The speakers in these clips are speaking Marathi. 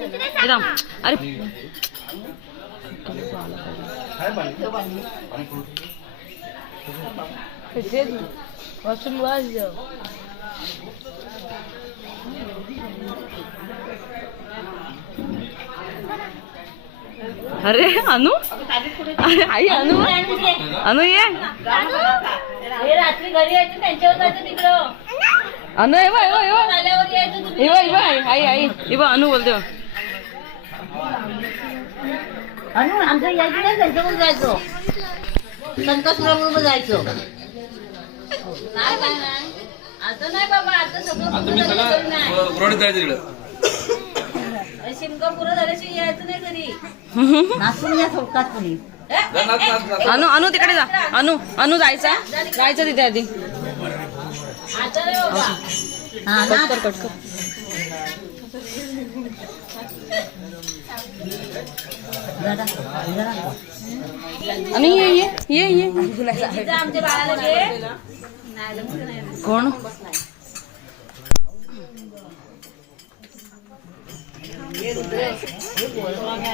एकदम अरे अरे अनु अरे आई अनु अनु ये रात्री घरी यायचं त्यांच्यावर जायचं तिकडं अनु ये बा आल्यावर यायचं तुम्ही आई आई ये बा अनु बोलते अनु आमच्या यायचं नाही त्यांच्याकडून जायचो संतोषपुराबरोबर जायचो नाही आता नाही बाबा आता सगळं शिमकापूर झाल्याशिवाय यायचं नाही घरी नाचून या सोडतात कोणी अनु अनु तिकडे जा अनु अनु जायचं तिथे आधी आता नाही बाबा कट कर अनु ये आमच्या बाळाला घे कोण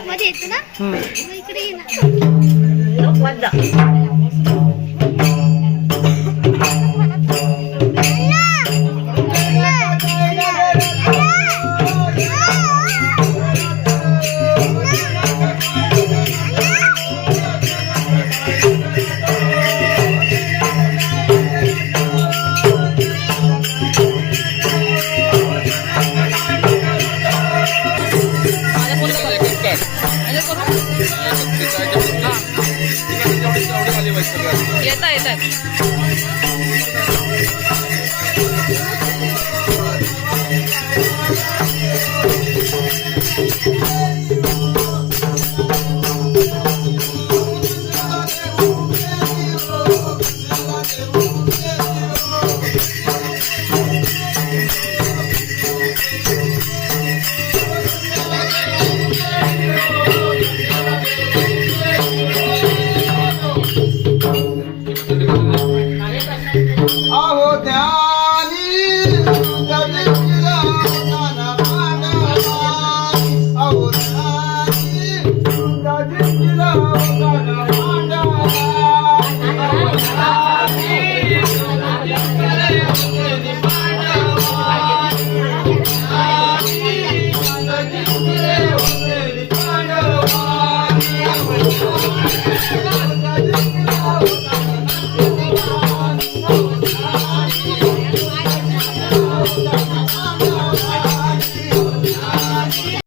मध्ये येतो ना मग इकडे ये ना येतात